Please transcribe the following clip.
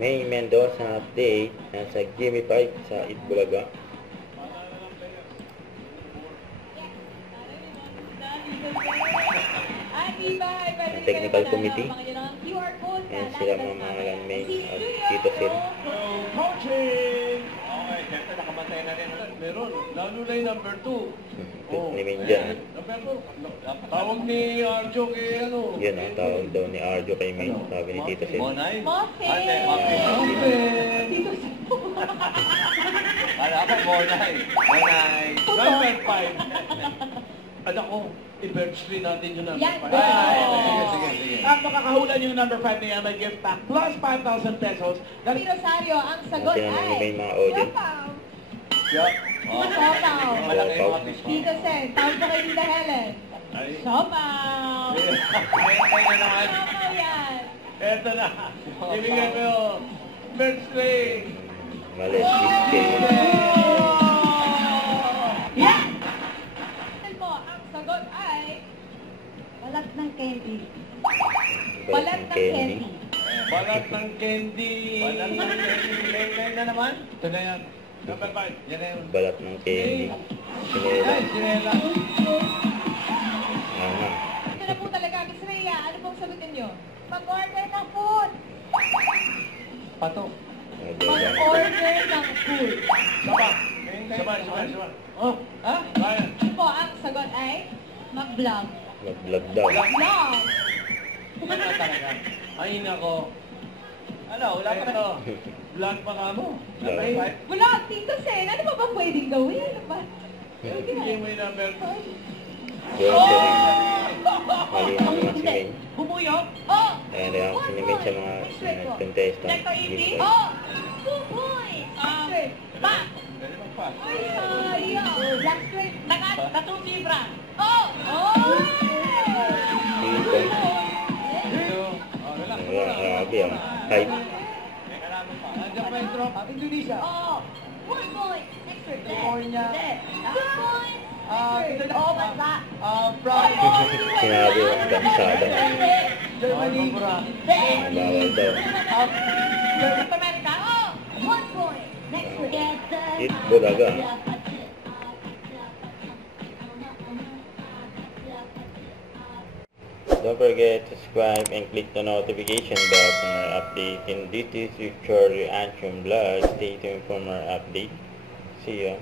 May Mendoza update nasa Gimme 5 sa Itbulaga. Ang technical committee. Ayan sila mga May at Tito Sin. Coaching! Okay, siyempre nakamatay na rin. Meron, lalo na yung number 2. Ni Minjan. Number 2. Tawag ni Arjo kay ano? Yun ang tawag daw ni Arjo kay May. Sabi ni Tito Sin. Monay? Muffin! Ate, Muffin! Tito Sin. Kala ko, Monay. Monay. Number 5. Anak ko, i-birthday natin yung number 5. Yan. Sige. At makakahulan yung number 5 niya, may gift pack plus 5,000 pesos. Kami Rosario, ang sagot Tinanong ni May ay... mga audience. Yopaw! Yup. Sopaw! Malaki yung Sopaw. mga fish. Tito Sen, tawag pa kay Tita Helen. Ay. Sopaw! Ay na naman. Sopaw yan! Eto na. Ibigay ko yung birthday. Mali. Cheesecake. Yes! Mo, ang sagot ay... Balat ng candy. Balat ng candy. Balat ng candy. Balat ng candy. Kaya na naman. Ito na yan. Number 5. Yan na yun. Balat ng candy. Sinela. Ay, sinela. Aha. Ito na po talaga. Miss Rhea, ano pong sagutin nyo? Mag-order ng food. Pato. Mag-order ng food. Sabay. Oh, ha? Bayan. Ito po, ang sagot ay... Mag-vlog. Mag-vlog daw. Vlog! Ano na talaga? Ay, nako. Ano, wala pa ito. Vlog pa ka mo. Number 5. Vlog, Tito Sen. Ano pa ba pwedeng gawin? Ano ba? Bigay mo yung number 2. Grocery. Mali na naman si May. Bumuyok? Oh! Ayan, reaction ni May sa mga contestant. Neto eating? Gimme 5. Oh! 2 points! Straight. Back! Pwede mag-pass. Ay, sayang. Black straight. Tatong zebra. Oh! Oh! Dito. Ito. Oh, relax mo na. Grabe ang hype. Teka namin pa. Nandiyan pa yung drop. Indonesia. Oh! 1 point. Next straight. California. 2 points. Ah, Next straight. Oh, bansa. From Sinabi ang bansada. Germany. Bawal daw. North America. Oh! 1 point. Next straight. Itbulaga. Don't forget to subscribe and click the notification bell for more updates. And this is your reaction vlog. Stay tuned for more updates. See ya.